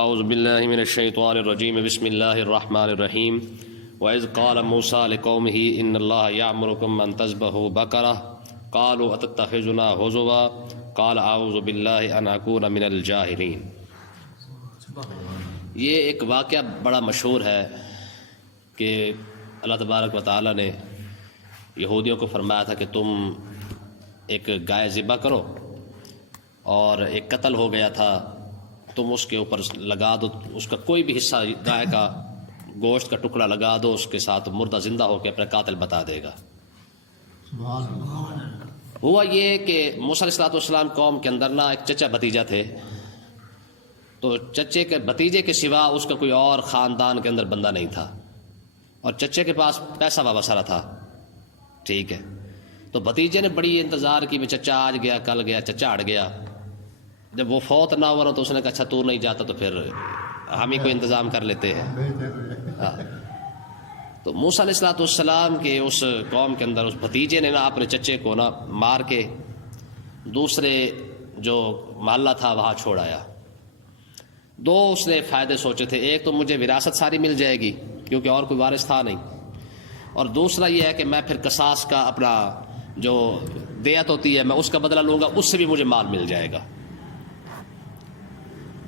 اعوذ باللہ من الشیطان الرجیم بسم اللہ الرحمن الرحیم وَإِذْ قَالَ مُوسَىٰ لِقَوْمِهِ إِنَّ اللَّهَ يَأْمُرُكُمْ أَن تَذْبَحُوا بَقَرَةً قَالُوا أَتَتَّخِذُنَا هُزُوًا قَالَ أَعُوذُ بِاللَّهِ أَنْ أَكُونَ مِنَ الْجَاهِلِينَ۔ یہ ایک واقعہ بڑا مشہور ہے کہ اللہ تبارک و تعالیٰ نے یہودیوں کو فرمایا تھا کہ تم ایک گائے ذبح کرو، اور ایک قتل ہو گیا تھا، تم اس کے اوپر لگا دو، اس کا کوئی بھی حصہ گائے کا گوشت کا ٹکڑا لگا دو، اس کے ساتھ مردہ زندہ ہو کے اپنا قاتل بتا دے گا۔ ہوا یہ کہ موسیٰ علیہ السلام قوم کے اندر ایک چچا بھتیجا تھے، تو چچے کے بھتیجے کے سوا اس کا کوئی اور خاندان کے اندر بندہ نہیں تھا، اور چچے کے پاس پیسہ وابسارا تھا، ٹھیک ہے۔ تو بھتیجے نے بڑی انتظار کی، میں چچا آج گیا کل گیا، چچا ہٹ گیا۔ جب وہ فوت نہ ہوا تو اس نے کہا اچھا تو نہیں جاتا تو پھر ہم ہی کوئی انتظام کر لیتے ہیں۔ تو موسیٰ علیہ السلام کے اس قوم کے اندر اس بھتیجے نے اپنے چچے کو مار کے دوسرے جو محلہ تھا وہاں چھوڑ آیا۔ دو اس نے فائدے سوچے تھے، ایک تو مجھے وراثت ساری مل جائے گی کیونکہ اور کوئی وارث تھا نہیں، اور دوسرا یہ ہے کہ میں پھر قصاص کا اپنا جو دیت ہوتی ہے میں اس کا بدلہ لوں گا، اس سے بھی مجھے مال مل جائے گا۔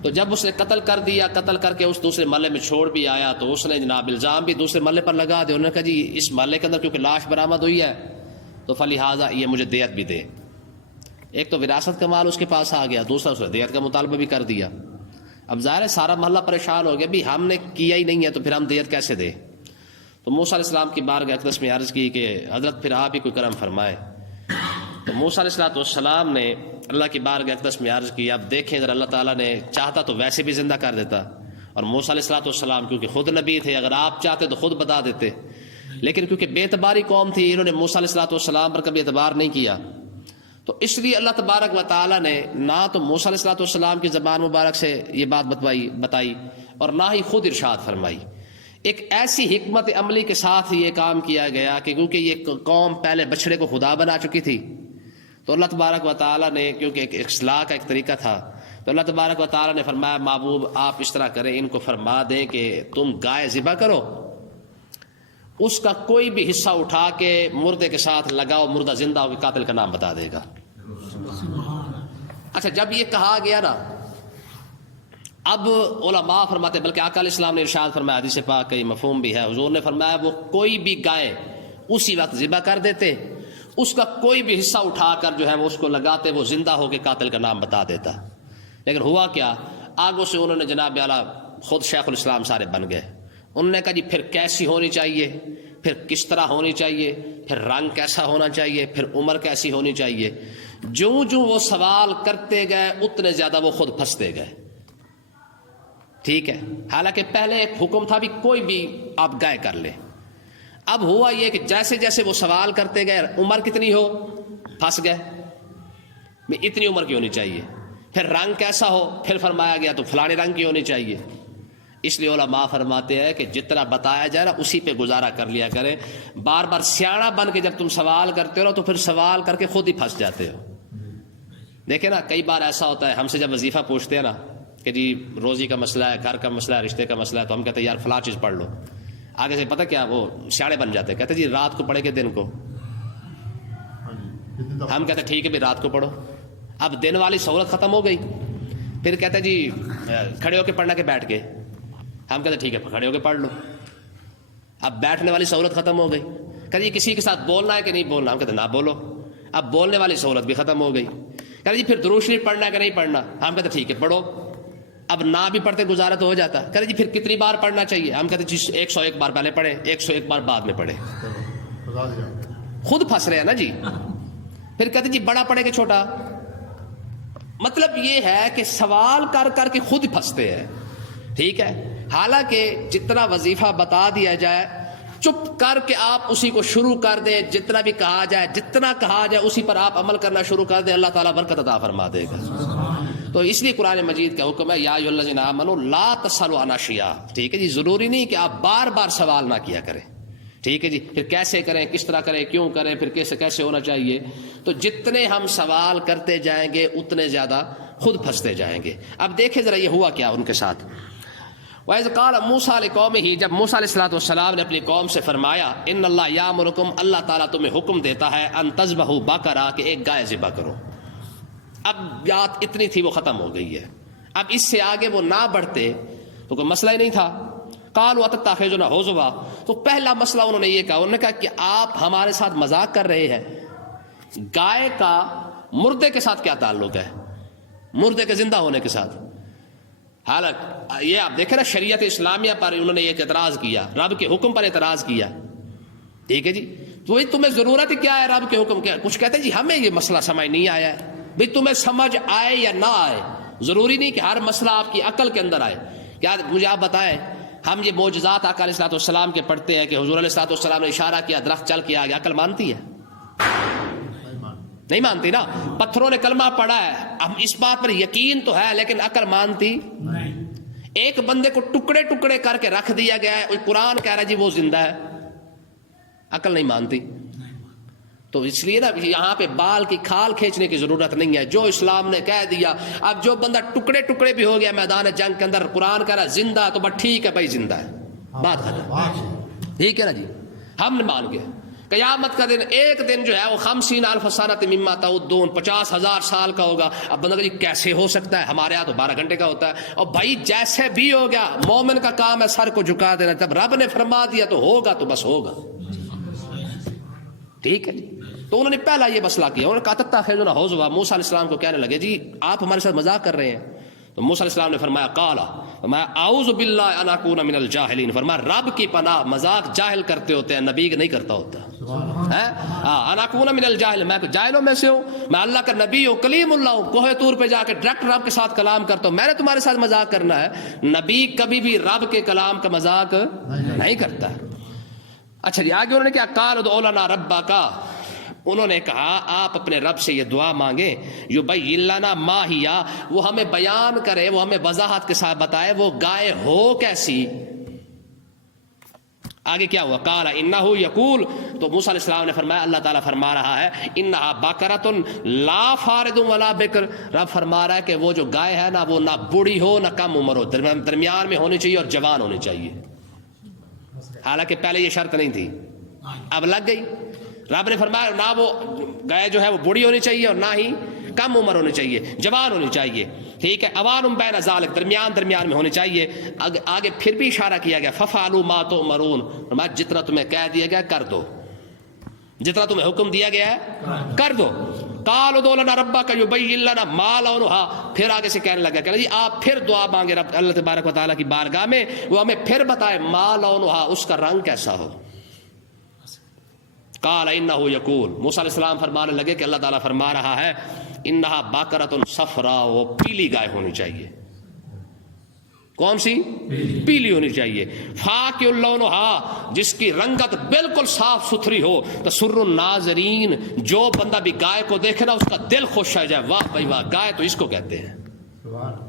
تو جب اس نے قتل کر دیا، قتل کر کے اس دوسرے محلے میں چھوڑ بھی آیا، تو اس نے جناب الزام بھی دوسرے محلے پر لگا دیا۔ انہوں نے کہا جی اس محلے کے اندر کیونکہ لاش برآمد ہوئی ہے تو فلہٰذا یہ مجھے دیت بھی دے۔ ایک تو وراثت کا مال اس کے پاس آ گیا، دوسرا اس نے دیت کا مطالبہ بھی کر دیا۔ اب ظاہر ہے سارا محلہ پریشان ہو گیا، بھی ہم نے کیا ہی نہیں ہے تو پھر ہم دیت کیسے دیں؟ تو موسیٰ علیہ السلام کی بارگاہ اقدس میں عرض کی کہ حضرت پھر آپ ہی کوئی کرم فرمائے۔ تو موسیٰ علیہ السلام نے اللہ کی بارگاہ اقدس میں عرض کی، اب دیکھیں اگر اللہ تعالیٰ نے چاہتا تو ویسے بھی زندہ کر دیتا، اور موسیٰ علیہ السلام کیونکہ خود نبی تھے، اگر آپ چاہتے تو خود بتا دیتے، لیکن کیونکہ بے اعتباری قوم تھی، انہوں نے موسیٰ علیہ السلام پر کبھی اعتبار نہیں کیا، تو اس لیے اللہ تبارک و تعالیٰ نے نہ تو موسیٰ علیہ السلام کی زبان مبارک سے یہ بات بتائی اور نہ ہی خود ارشاد فرمائی۔ ایک ایسی حکمت عملی کے ساتھ یہ کام کیا گیا کہ کیونکہ یہ قوم پہلے بچڑے کو خدا بنا چکی تھی، تو اللہ تبارک و تعالیٰ نے کیونکہ ایک اصلاح کا ایک طریقہ تھا، تو اللہ تبارک و تعالیٰ نے فرمایا محبوب آپ اس طرح کریں، ان کو فرما دیں کہ تم گائے ذبح کرو، اس کا کوئی بھی حصہ اٹھا کے مردے کے ساتھ لگاؤ، مردہ زندہ ہو کے قاتل کا نام بتا دے گا۔ اچھا جب یہ کہا گیا نا، اب علماء فرماتے، بلکہ آقا علیہ السلام نے ارشاد فرمایا، حدیث پاک کا یہ مفہوم بھی ہے، حضور نے فرمایا وہ کوئی بھی گائے اسی وقت ذبح کر دیتے، اس کا کوئی بھی حصہ اٹھا کر جو ہے وہ اس کو لگاتے، وہ زندہ ہو کے قاتل کا نام بتا دیتا۔ لیکن ہوا کیا، آگوں سے انہوں نے جناب اعلیٰ خود شیخ الاسلام سارے بن گئے۔ انہوں نے کہا جی پھر کیسی ہونی چاہیے، پھر کس طرح ہونی چاہیے، پھر رنگ کیسا ہونا چاہیے، پھر عمر کیسی ہونی چاہیے۔ جوں وہ سوال کرتے گئے اتنے زیادہ وہ خود پھنستے گئے، ٹھیک ہے۔ حالانکہ پہلے ایک حکم تھا بھی کوئی بھی آپ گائے کر لے، اب ہوا یہ کہ جیسے جیسے وہ سوال کرتے گئے عمر کتنی ہو، پھنس گئے، اتنی عمر کی ہونی چاہیے، پھر رنگ کیسا ہو، پھر فرمایا گیا تو فلانے رنگ کی ہونی چاہیے۔ اس لیے علماء فرماتے ہیں کہ جتنا بتایا جائے نا اسی پہ گزارا کر لیا کریں، بار بار سیاڑا بن کے جب تم سوال کرتے ہو تو پھر سوال کر کے خود ہی پھنس جاتے ہو۔ دیکھیں نا کئی بار ایسا ہوتا ہے، ہم سے جب وظیفہ پوچھتے ہیں نا کہ جی روزی کا مسئلہ ہے، گھر کا مسئلہ ہے، رشتے کا مسئلہ ہے، تو ہم کہتے ہیں یار فلاں چیز پڑھ لو، آگے سے پتہ کیا وہ سیاڑے بن جاتے ہیں، کہتے جی رات کو پڑھے کہ دن کو، ہم کہتے ٹھیک ہے بھی رات کو پڑھو۔ اب دن والی سہولت ختم ہو گئی، پھر کہتے جی کھڑے ہو کے پڑھنا کہ بیٹھ کے، ہم کہتے ٹھیک ہے کھڑے ہو کے پڑھ لو۔ اب بیٹھنے والی سہولت ختم ہو گئی، کہتے جی کسی کے ساتھ بولنا ہے کہ نہیں بولنا، ہم کہتے نہ بولو۔ اب بولنے والی سہولت بھی ختم ہو گئی، کہتے جی پھر درود شریف پڑھنا ہے کہ نہیں پڑھنا، ہم کہتے ٹھیک ہے پڑھو۔ اب نہ بھی پڑھتے گزارا تو ہو جاتا، کہتے جی پھر کتنی بار پڑھنا چاہیے، ہم کہتے جی 101 بار پہلے پڑھیں، 101 بار بعد میں پڑھیں۔ خود پھنس رہے ہیں نا جی۔ پھر کہتے جی بڑا پڑھے کہ چھوٹا، مطلب یہ ہے کہ سوال کر کر کے خود پھنستے ہیں، ٹھیک ہے۔ حالانکہ جتنا وظیفہ بتا دیا جائے چپ کر کے آپ اسی کو شروع کر دیں، جتنا بھی کہا جائے، جتنا کہا جائے اسی پر آپ عمل کرنا شروع کر دیں، اللہ تعالیٰ برکت عطا فرما دے گا۔ تو اس لیے قرآن مجید کا حکم ہے یا ایھا الذین آمنوا لا تسألوا عن اشیاء، ٹھیک ہے جی۔ ضروری نہیں کہ آپ بار بار سوال نہ کیا کریں، ٹھیک ہے جی۔ پھر کیسے کریں، کس طرح کریں، کیوں کریں، پھر کیسے ہونا چاہیے۔ تو جتنے ہم سوال کرتے جائیں گے اتنے زیادہ خود پھنستے جائیں گے. اب دیکھیں ذرا یہ ہوا کیا ان کے ساتھ. وَإِذْ قَالَ مُوسَىٰ لِقَوْمِهِ، جب موسیٰ علیہ السلام نے اپنی قوم سے فرمایا ان اللہ یامرکم، اللہ تعالیٰ تمہیں حکم دیتا ہے ان تذبحوا بقرہ، کہ ایک گائے ذبح کرو. اب بات اتنی تھی وہ ختم ہو گئی ہے. اب اس سے آگے وہ نہ بڑھتے تو کوئی مسئلہ ہی نہیں تھا. قالوا اتتخذونہ ہزوا، تو پہلا مسئلہ انہوں نے یہ کہا، انہوں نے کہا کہ آپ ہمارے ساتھ مذاق کر رہے ہیں. گائے کا مردے کے ساتھ کیا تعلق ہے؟ مردے کے زندہ ہونے کے ساتھ. حالانکہ یہ آپ دیکھیں نا، شریعت اسلامیہ پر انہوں نے ایک اعتراض کیا، رب کے حکم پر اعتراض کیا. ٹھیک ہے جی، تو تمہیں ضرورت ہی کیا ہے رب کے حکم کیا؟ کچھ کہتے ہیں جی ہمیں یہ مسئلہ سمجھ نہیں آیا ہے. بھئی تمہیں سمجھ آئے یا نہ آئے، ضروری نہیں کہ ہر مسئلہ آپ کی عقل کے اندر آئے. کیا مجھے آپ بتائیں، ہم یہ معجزات آقا علیہ السلام کے پڑھتے ہیں کہ حضور علیہ السلام نے اشارہ کیا، درخت چل کے آگے، عقل مانتی ہے؟ نہیں مانتی نا. پتھروں نے کلمہ پڑھا ہے، ہم اس بات پر یقین تو ہے، لیکن عقل مانتی نہیں. ایک بندے کو ٹکڑے ٹکڑے کر کے رکھ دیا گیا ہے، قرآن کہہ رہا ہے جی وہ زندہ ہے، عقل نہیں مانتی. تو اس لیے نا یہاں پہ بال کی کھال کھینچنے کی ضرورت نہیں ہے. جو اسلام نے کہہ دیا، اب جو بندہ ٹکڑے ٹکڑے بھی ہو گیا میدان جنگ کے اندر، قرآن کہہ رہا ہے زندہ، تو بس ٹھیک ہے بھائی زندہ ہے، بات ختم. ٹھیک ہے نا جی، ہم نے مان گئے. قیامت کا دن، ایک دن جو ہے وہ 50,000 سنۃ مما تعدون، 50,000 سال کا ہوگا. اب بندہ جی کیسے ہو سکتا ہے، ہمارے یہاں تو 12 گھنٹے کا ہوتا ہے. اور بھائی جیسے بھی ہو گیا، مومن کا کام ہے سر کو جھکا دینا، جب رب نے فرما دیا تو ہوگا تو بس ہوگا. ٹھیک ہے جی. تو انہوں نے پہلا یہ مسئلہ کیا، انہوں نے کہا تتخذونہ ہزوا. موسیٰ علیہ السلام کو کہنے لگے جی آپ ہمارے ساتھ مذاق کر رہے ہیں. تو موسیٰ علیہ السلام نے فرمایا فرمایا اعوذ باللہ ان اکون من الجاہلین، فرمایا رب کی پناہ، مذاق جاہل کرتے ہوتے ہیں، نبی نہیں کرتا ہوتا. ان اکون من الجاہلین، میں جاہلوں میں سے ہوں، میں اللہ کا نبی ہوں، کلیم اللہ ہوں، کوہ طور پہ جا کے ڈائریکٹ رب کے ساتھ کلام کرتا ہوں. میں نے تمہارے ساتھ مذاق کرنا ہے؟ نبی کبھی بھی رب کے کلام کا مذاق نہیں کرتا. اچھا جی، آگے انہوں نے کیا، قالوا ادع لنا ربک، انہوں نے کہا آپ اپنے رب سے یہ دعا مانگیں، یبین لنا ما ہی، وہ ہمیں بیان کرے، وہ ہمیں وضاحت کے ساتھ بتائے وہ گائے ہو کیسی. آگے کیا ہوا، قال انہ یقول، تو موسیٰ علیہ السلام نے فرمایا، اللہ تعالیٰ فرما رہا ہے انہا بقرۃ لا فارض ولا بکر، رب فرما رہا ہے کہ وہ جو گائے ہے نا، وہ نہ بوڑھی ہو نہ کم عمر ہو، درمیان میں ہونی چاہیے اور جوان ہونی چاہیے. حالانکہ پہلے یہ شرط نہیں تھی، اب لگ گئی. رب نے فرمایا نہ وہ گائے جو ہے وہ بوڑھی ہونی چاہیے اور نہ ہی کم عمر ہونی چاہیے، جوان ہونی چاہیے. ٹھیک ہے، اوان بین ذالک، درمیان میں ہونی چاہیے. آگے پھر بھی اشارہ کیا گیا، ففعلوا ما تؤمرون، فرمایا جتنا تمہیں کہہ دیا گیا کر دو، جتنا تمہیں حکم دیا گیا ہے کر دو. قالوا ادع لنا ربک یبین لنا ما لونھا، پھر آگے سے کہنے لگا کہ جی آپ پھر دعا مانگے رب اللہ تبارک و تعالیٰ کی بارگاہ میں، وہ ہمیں پھر بتائے ما لونھا، اس کا رنگ کیسا ہو. قال انہ یقول، موسیٰ علیہ السلام فرمانے لگے کہ اللہ تعالیٰ فرما رہا ہے انہا بقرۃ صفراء، وہ پیلی گائے ہونی چاہیے. کون سی؟ پیلی ہونی چاہیے. فاقع لونھا، جس کی رنگت بالکل صاف ستھری ہو. تسر الناظرین، جو بندہ بھی گائے کو دیکھے نا اس کا دل خوش ہو جائے، واہ بھائی واہ، گائے تو اس کو کہتے ہیں.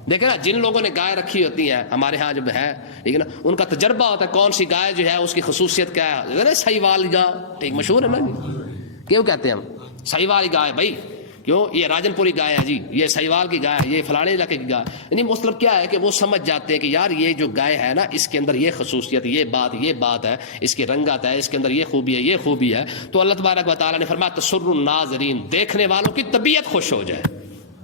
دیکھیں نا جن لوگوں نے گائے رکھی ہوتی ہے، ہمارے ہاں جب ہے ٹھیک ہے نا، ان کا تجربہ ہوتا ہے کون سی گائے جو ہے اس کی خصوصیت کیا ہے. سہیوال گائے ٹھیک مشہور ہے نا، کیوں کہتے ہیں ہم سہیوال گائے؟ بھائی کیوں، یہ راجن پوری گائے ہے جی، یہ سہیوال کی گائے ہے، یہ فلانے علاقے کی گائے. یعنی مطلب کیا ہے کہ وہ سمجھ جاتے ہیں کہ یار یہ جو گائے ہے نا اس کے اندر یہ خصوصیت، یہ بات ہے، اس کی رنگت ہے، اس کے اندر یہ خوبی ہے، یہ خوبی ہے. تو اللہ تبارک و تعالیٰ نے فرمایا تسر الناظرین، دیکھنے والوں کی طبیعت خوش ہو جائے.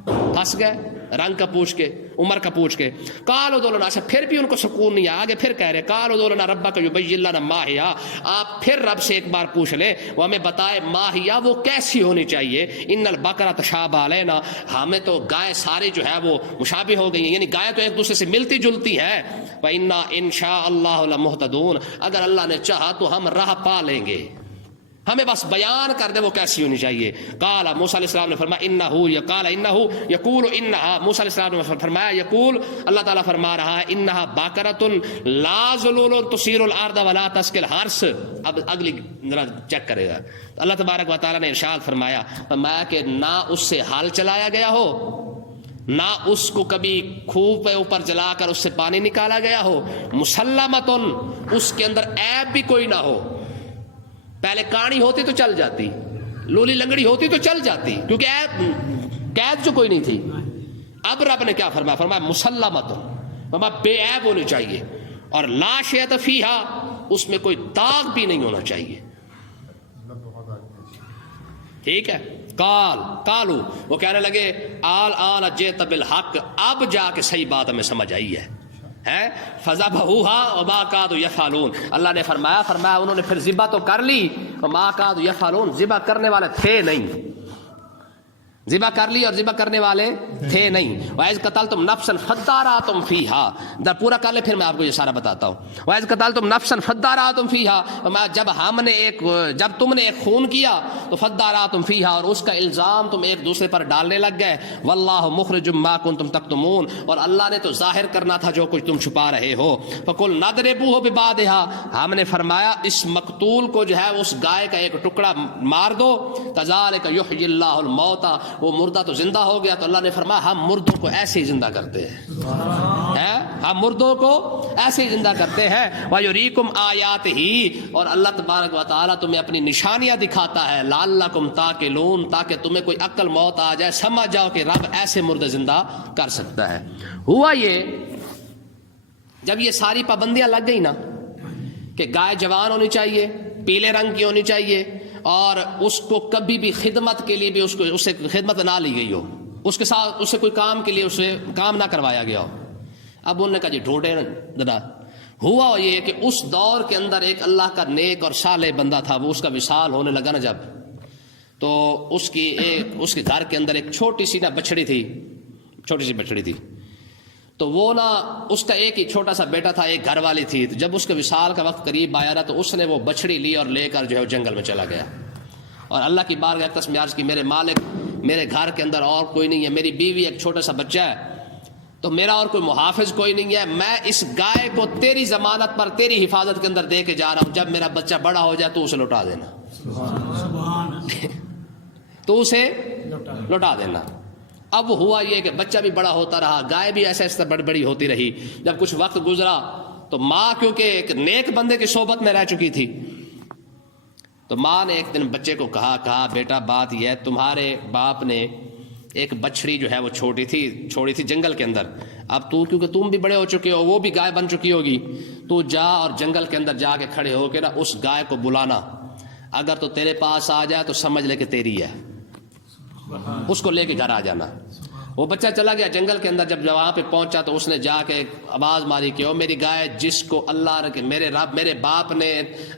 پھنس گئے رنگ کا پوچھ کے، عمر کا پوچھ کے. قالوا ادع لنا، اچھا پھر بھی ان کو سکون نہیں آیا، آگے پھر کہہ رہے قالوا ادع لنا ربک یبین لنا ما ہی، آپ پھر رب سے ایک بار پوچھ لیں وہ ہمیں بتائے ما ہی، وہ کیسی ہونی چاہیے. ان البقرۃ تشابہ علینا، ہمیں تو گائے سارے جو ہے وہ مشابہ ہو گئی ہیں، یعنی گائے تو ایک دوسرے سے ملتی جلتی ہے. وَإِنَّا إِن شَاءَ اللَّهُ لَمُهْتَدُونَ، اگر اللہ نے چاہا تو ہم راہ پا لیں گے، ہمیں بس بیان کر دے وہ کیسی ہونی چاہیے. قال موسیٰ علیہ السلام نے فرمایا انہ یقول انہا، موسیٰ علیہ السلام نے فرمایا یقول، اللہ تعالیٰ فرما رہا ہے انہا بقرۃ لا ذلول تثیر الارض ولا تسقی الحرث. اب اگلی ذرا چیک کرے گا، اللہ تبارک و تعالیٰ نے ارشاد فرمایا کہ نہ اس سے حال چلایا گیا ہو، نہ اس کو کبھی خوہ پہ اوپر جلا کر اس سے پانی نکالا گیا ہو، مسلمتن، اس کے اندر عیب بھی کوئی نہ ہو. پہلے کانی ہوتی تو چل جاتی، لولی لنگڑی ہوتی تو چل جاتی، کیونکہ قید جو کوئی نہیں تھی. اب رب نے کیا فرمایا؟ فرمایا مسلمۃ، فرمایا بے عیب ہونی چاہیے، اور لا شیء فیہا، اس میں کوئی داغ بھی نہیں ہونا چاہیے. ٹھیک ہے. کالو وہ کہنے لگے آل جئت بالحق، اب جا کے صحیح بات ہمیں سمجھ آئی ہے. فذبحوها وما كادوا يفعلون، اللہ نے فرمایا انہوں نے پھر ذبح تو کر لی، وما كادوا يفعلون، ذبح کرنے والے تھے نہیں. ذبح کر لی اور ذبح کرنے والے تھے نہیں. وَإِذْ قَتَلْتُمْ نَفْسًا فَادَّارَأْتُمْ فِيهَا، در پورا کر لے پھر میں آپ کو یہ سارا بتاتا ہوں. وَإِذْ قَتَلْتُمْ نَفْسًا فَادَّارَأْتُمْ فِيهَا، جب تم نے ایک خون کیا تو فَادَّارَأْتُمْ فِيهَا، اور اس کا الزام تم ایک دوسرے پر ڈالنے لگ گئے. وَاللَّهُ مُخْرِجٌ مَا كُنتُمْ تَكْتُمُونَ، اور اللہ نے تو ظاہر کرنا تھا جو کچھ تم چھپا رہے ہو. فَقُلْنَا اضْرِبُوهُ بِبَعْضِهَا، ہم نے فرمایا اس مقتول کو جو ہے اس گائے کا ایک ٹکڑا مار دو. كَذَلِكَ يُحْيِي اللَّهُ الْمَوْتَى، وہ مردہ تو زندہ ہو گیا. تو اللہ نے فرمایا ہم مردوں کو ایسے ہی زندہ کرتے ہیں، ہم مردوں کو ایسے ہی زندہ کرتے ہیں. وَيُرِيكُمْ آيَاتِهِ، اور اللہ تبارک و تعالیٰ تمہیں اپنی نشانیاں دکھاتا ہے. لَعَلَّكُمْ تَعْقِلُونَ، تاکہ تمہیں کوئی عقل موت آ جائے، سمجھ جاؤ کہ رب ایسے مردے زندہ کر سکتا ہے. ہوا یہ جب یہ ساری پابندیاں لگ گئی نا کہ گائے جوان ہونی چاہیے، پیلے رنگ کی ہونی چاہیے، اور اس کو کبھی بھی خدمت کے لیے بھی اس سے خدمت نہ لی گئی ہو، اس کے ساتھ اس سے کوئی کام کے لیے اسے کام نہ کروایا گیا ہو. اب انہوں نے کہا جی ڈھونڈے ذرا. ہوا یہ کہ اس دور کے اندر ایک اللہ کا نیک اور صالح بندہ تھا، وہ اس کا وصال ہونے لگا نا جب، تو اس کے گھر کے اندر ایک چھوٹی سی بچڑی تھی. تو وہ نا اس کا ایک ہی چھوٹا سا بیٹا تھا، ایک گھر والی تھی. تو جب اس کے وصال کا وقت قریب آیا نا تو اس نے وہ بچڑی لی اور لے کر جو ہے جنگل میں چلا گیا. اور اللہ کی بارگاہ اقدس میں عرض کی میرے مالک، میرے گھر کے اندر اور کوئی نہیں ہے، میری بیوی ایک چھوٹا سا بچہ ہے، تو میرا اور کوئی محافظ کوئی نہیں ہے. میں اس گائے کو تیری ضمانت پر تیری حفاظت کے اندر دے کے جا رہا ہوں. جب میرا بچہ بڑا ہو جائے تو اسے لوٹا دینا. تو اسے لوٹا دینا. اب ہوا یہ کہ بچہ بھی بڑا ہوتا رہا، گائے بھی ایسے ایسے بڑی بڑی ہوتی رہی. جب کچھ وقت گزرا تو ماں کیونکہ ایک نیک بندے کی صحبت میں رہ چکی تھی، تو ماں نے ایک دن بچے کو کہا بیٹا بات یہ ہے، تمہارے باپ نے ایک بچڑی جو ہے وہ چھوڑی تھی جنگل کے اندر. اب تو کیونکہ تم بھی بڑے ہو چکے ہو، وہ بھی گائے بن چکی ہوگی، تو جا اور جنگل کے اندر جا کے کھڑے ہو کے نا اس گائے کو بلانا. اگر تو تیرے پاس آ جائے تو سمجھ لے کہ تیری ہے، اس کو لے کے گھر آ جانا. وہ بچہ چلا گیا جنگل کے اندر. جب وہاں پہ پہنچا تو اس نے جا کے آواز ماری کہ او میری گائے، جس کو اللہ کے میرے باپ نے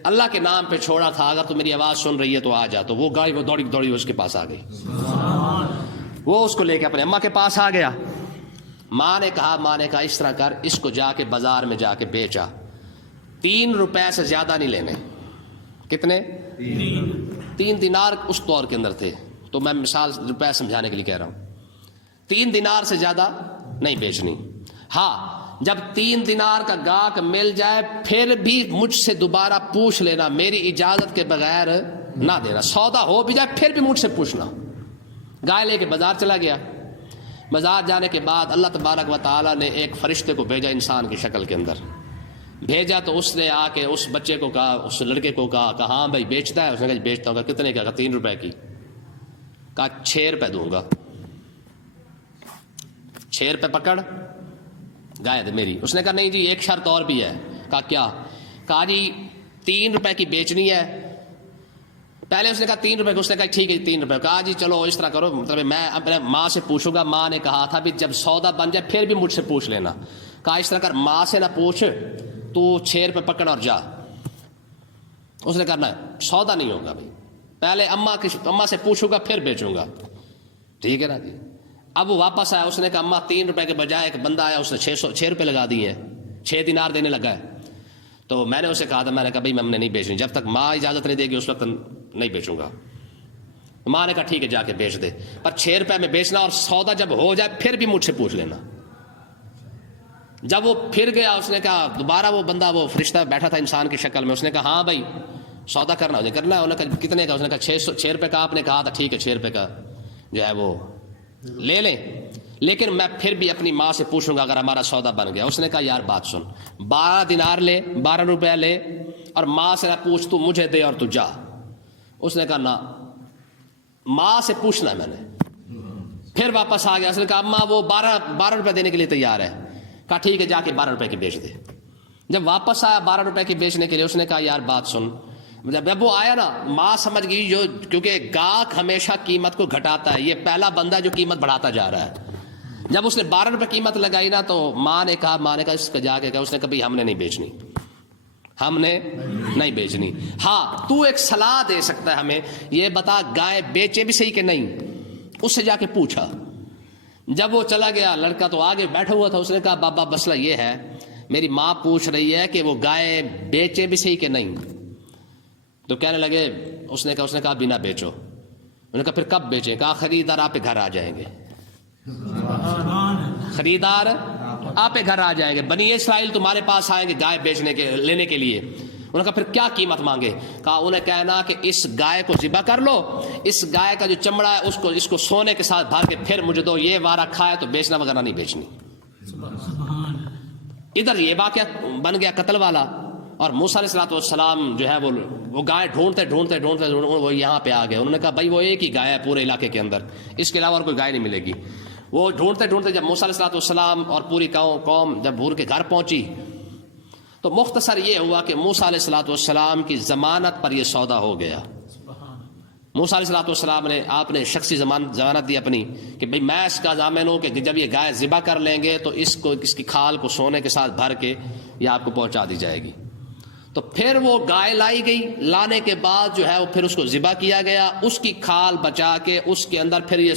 اللہ کے نام پہ چھوڑا تھا، اگر تو میری آواز سن رہی ہے تو آ جا. تو وہ گائے وہ دوڑی اس کے پاس آ گئی. وہ اس کو لے کے اپنے اماں کے پاس آ گیا. ماں نے کہا اس طرح کر، اس کو جا کے بازار میں جا کے بیچا. 3 روپے سے زیادہ نہیں لینے. کتنے؟ 3 دینار اس دور کے اندر تھے، تو میں مثال روپے سمجھانے کے لیے کہہ رہا ہوں. 3 دینار سے زیادہ نہیں بیچنی. ہاں جب 3 دینار کا گاہک مل جائے پھر بھی مجھ سے دوبارہ پوچھ لینا، میری اجازت کے بغیر نہ دینا. سودا ہو بھی جائے پھر بھی مجھ سے پوچھنا. گائے لے کے بازار چلا گیا. بازار جانے کے بعد اللہ تبارک و تعالیٰ نے ایک فرشتے کو بھیجا انسان کی شکل کے اندر. بھیجا تو اس نے آ کے اس بچے کو کہا، اس لڑکے کو کہا ہاں بھائی بیچتا ہے؟ اس نے کہا بیچتا ہوں. کتنے کا؟ 3 روپے کی. کہا 6 روپے دوں گا. 6 روپے پکڑ، گائے دے میری. اس نے کہا نہیں جی ایک شرط اور بھی ہے. کہا کیا؟ کہا جی 3 روپے کی بیچنی ہے. پہلے اس نے کہا 3 روپے. اس نے کہا ٹھیک ہے 3 روپے. کہا جی چلو اس طرح کرو، مطلب میں اپنے ماں سے پوچھوں گا. ماں نے کہا تھا بھی جب سودا بن جائے پھر بھی مجھ سے پوچھ لینا. کہا اس طرح کر، ماں سے نہ پوچھ، تو 6 روپے پکڑ اور جا. اس نے کہا نہ سودا نہیں ہوگا بھائی، پہلے اماں سے پوچھوں گا پھر بیچوں گا. ٹھیک ہے نا جی. اب وہ واپس آیا. اس نے کہا اماں 3 روپے کے بجائے ایک بندہ آیا، اس نے 6 روپے لگا دیے ہیں، 6 دینار دینے لگا ہے. تو میں نے اسے کہا تھا، میں نے کہا بھائی میں نے نہیں بیچنی، جب تک ماں اجازت نہیں دے گی اس وقت نہیں بیچوں گا. ماں نے کہا ٹھیک ہے جا کے بیچ دے، پر 6 روپے میں بیچنا، اور سودا جب ہو جائے پھر بھی مجھ سے پوچھ لینا. جب وہ پھر گیا اس نے کہا دوبارہ، وہ بندہ وہ فرشتہ بیٹھا تھا انسان کی شکل میں. اس نے کہا ہاں بھائی سودا کرنا ہے. انہوں نے کہا کتنے کا؟ اس نے کہا 6 روپے کا. آپ نے کہا تھا ٹھیک ہے 6 روپے کا جو ہے وہ لے لیں، لیکن میں پھر بھی اپنی ماں سے پوچھوں گا اگر ہمارا سودا بن گیا. اس نے کہا یار بات سن، 12 دینار لے، 12 روپے لے، اور ماں سے نہ پوچھ، تو مجھے دے اور تو جا. اس نے کہا نہ، ماں سے پوچھنا ہے میں نے. پھر واپس آ گیا، اس نے کہا اماں وہ 12 روپے دینے کے لیے تیار ہے. کہا ٹھیک ہے جا کے 12 روپے کی بیچ دے. جب واپس آیا 12 روپے کی بیچنے کے لیے، اس نے کہا یار بات سن. جب وہ آیا نا، ماں سمجھ گئی کیونکہ گاہک ہمیشہ قیمت کو گھٹاتا ہے، یہ پہلا بندہ جو قیمت بڑھاتا جا رہا ہے. جب اس نے 12 روپے قیمت لگائی نا تو ماں نے کہا اس کو جا کے کہا، اس نے کبھی ہم نے نہیں بیچنی، ہم نے نہیں بیچنی. ہاں تو ایک صلاح دے سکتا ہے ہمیں، یہ بتا گائے بیچے بھی صحیح کہ نہیں. اس سے جا کے پوچھا. جب وہ چلا گیا، لڑکا تو آگے بیٹھا ہوا تھا، اس نے کہا بابا مسئلہ یہ ہے، میری ماں پوچھ رہی ہے کہ وہ گائے بیچے بھی صحیح کہ نہیں. تو کہنے لگے، اس نے کہا بنا بیچو. انہوں نے کہا پھر کب بیچیں؟ کہا خریدار آپ کے گھر آ جائیں گے، خریدار آپ کے گھر آ جائیں گے، بنی اسرائیل تمہارے پاس آئیں گے گائے بیچنے کے لینے کے لیے. انہوں نے کہا پھر کیا قیمت مانگے؟ کہا انہیں کہنا کہ اس گائے کو ذبح کر لو، اس گائے کا جو چمڑا ہے اس کو سونے کے ساتھ بھر کے پھر مجھے دو، یہ وارہ کھائے تو بیچنا وغیرہ نہیں بیچنی. ادھر یہ واقعہ بن گیا قتل والا. اور موسیٰ علیہ السلام جو ہے وہ گائے ڈھونڈتے وہ یہاں پہ آ گئے. انہوں نے کہا بھائی وہ ایک ہی گائے ہے پورے علاقے کے اندر، اس کے علاوہ اور کوئی گائے نہیں ملے گی. وہ ڈھونڈتے جب موسیٰ علیہ السلام اور پوری قوم جب حور کے گھر پہنچی تو مختصر یہ ہوا کہ موسیٰ علیہ السلام کی ضمانت پر یہ سودا ہو گیا. موسیٰ علیہ السلام نے آپ نے شخصی ضمانت دی اپنی کہ بھئی میں اس کا ضامن ہوں کہ جب یہ گائے ذبح کر لیں گے تو اس کی کھال کو سونے کے ساتھ بھر کے یہ آپ کو پہنچا دی جائے گی. تو پھر وہ گائے لائی گئی، لانے کے بعد جو ہے وہ پھر اس کو ذبح کیا گیا، اس کی کھال بچا کے اس کے اندر پھر یہ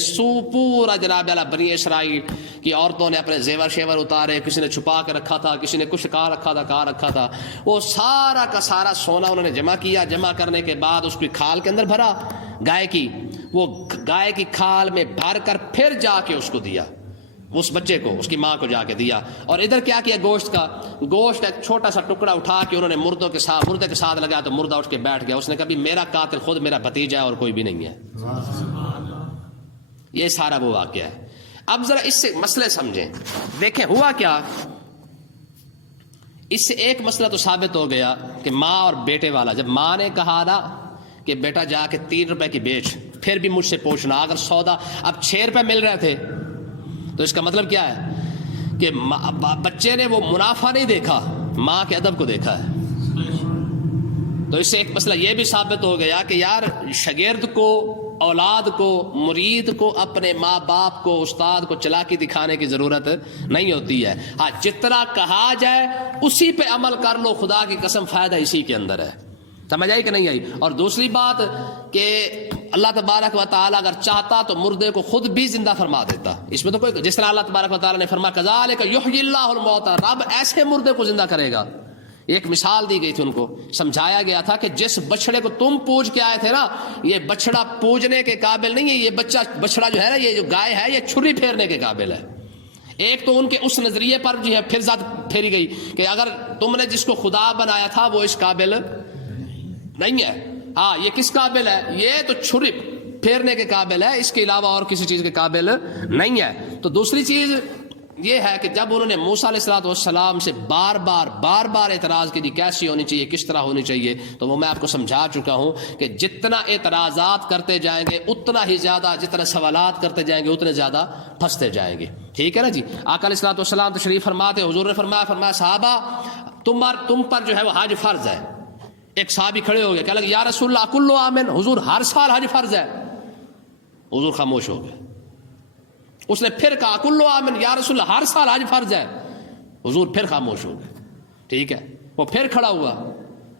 پورا جناب علی بنی اسرائیل کی عورتوں نے اپنے زیور شیور اتارے، کسی نے چھپا کے رکھا تھا، کسی نے کچھ کہاں رکھا تھا، وہ سارا کا سارا سونا انہوں نے جمع کیا. جمع کرنے کے بعد اس کی کھال کے اندر بھرا گائے کی، وہ گائے کی کھال میں بھر کر پھر جا کے اس کو دیا، اس بچے کو، اس کی ماں کو جا کے دیا. اور ادھر کیا کیا، گوشت کا ایک چھوٹا سا ٹکڑا اٹھا کے انہوں نے مردے کے ساتھ لگایا تو مردہ اٹھ کے بیٹھ گیا. اس نے کہا میرا قاتل خود میرا بھتیجا ہے اور کوئی بھی نہیں ہے. یہ سارا وہ واقعہ ہے. اب ذرا اس سے مسئلے سمجھیں، دیکھیں ہوا کیا. اس سے ایک مسئلہ تو ثابت ہو گیا کہ ماں اور بیٹے والا، جب ماں نے کہا نا کہ بیٹا جا کے 3 روپے کی بیچ، پھر بھی مجھ سے پوچھنا، اگر سودا اب 6 روپے مل رہے تھے تو اس کا مطلب کیا ہے کہ بچے نے وہ منافع نہیں دیکھا، ماں کے ادب کو دیکھا ہے. تو اس سے ایک مسئلہ یہ بھی ثابت ہو گیا کہ یار شاگرد کو، اولاد کو، مرید کو اپنے ماں باپ کو، استاد کو چلاکی دکھانے کی ضرورت نہیں ہوتی ہے. ہاں جتنا کہا جائے اسی پہ عمل کر لو، خدا کی قسم فائدہ اسی کے اندر ہے. سمجھ آئی کہ نہیں آئی؟ اور دوسری بات کہ اللہ تبارک و تعالیٰ اگر چاہتا تو مردے کو خود بھی زندہ فرما دیتا. اس میں تو کوئی، جس طرح اللہ تبارک و تعالیٰ نے فرمایا کذالک یحیی اللہ الموتى، رب ایسے مردے کو زندہ کرے گا. ایک مثال دی گئی تھی، ان کو سمجھایا گیا تھا کہ جس بچڑے کو تم پوج کے آئے تھے نا، یہ بچڑا پوجنے کے قابل نہیں ہے. یہ بچڑا جو ہے نا، یہ جو گائے ہے، یہ چھری پھیرنے کے قابل ہے. ایک تو ان کے اس نظریے پر جو ہے پھر ذات پھیری گئی کہ اگر تم نے جس کو خدا بنایا تھا وہ اس قابل نہیں ہے. ہاں یہ کس قابل ہے؟ یہ تو چھری پھیرنے کے قابل ہے، اس کے علاوہ اور کسی چیز کے قابل نہیں ہے. تو دوسری چیز یہ ہے کہ جب انہوں نے موسیٰ علیہ السلام سے بار بار اعتراض کی کیسی ہونی چاہیے، کس طرح ہونی چاہیے، تو وہ میں آپ کو سمجھا چکا ہوں کہ جتنا اعتراضات کرتے جائیں گے اتنا ہی زیادہ، جتنا سوالات کرتے جائیں گے اتنے زیادہ پھنستے جائیں گے. ٹھیک ہے نا جی؟ آقا علیہ السلام تشریف فرماتے، حضور نے فرمایا صحابہ تم پر جو ہے وہ حج فرض ہے. ایک صحابی کھڑے ہو گئے، کہنے لگے یا رسول اللہ کل عام، حضور ہر سال حج فرض ہے. حضور خاموش ہو گئے. اس نے پھر کہا کل عام یا رسول اللہ ہر سال حج فرض ہے. حضور پھر خاموش ہو گئے. ٹھیک ہے، وہ پھر کھڑا ہوا.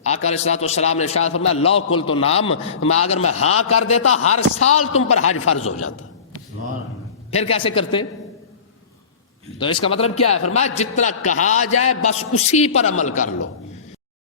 آقا علیہ السلام نے شاید فرمایا لو کل تو نام، اگر میں ہاں کر دیتا ہر سال تم پر حج فرض ہو جاتا. پھر کیسے کرتے؟ تو اس کا مطلب کیا ہے؟ فرمایا جتنا کہا جائے بس اسی پر عمل کر لو.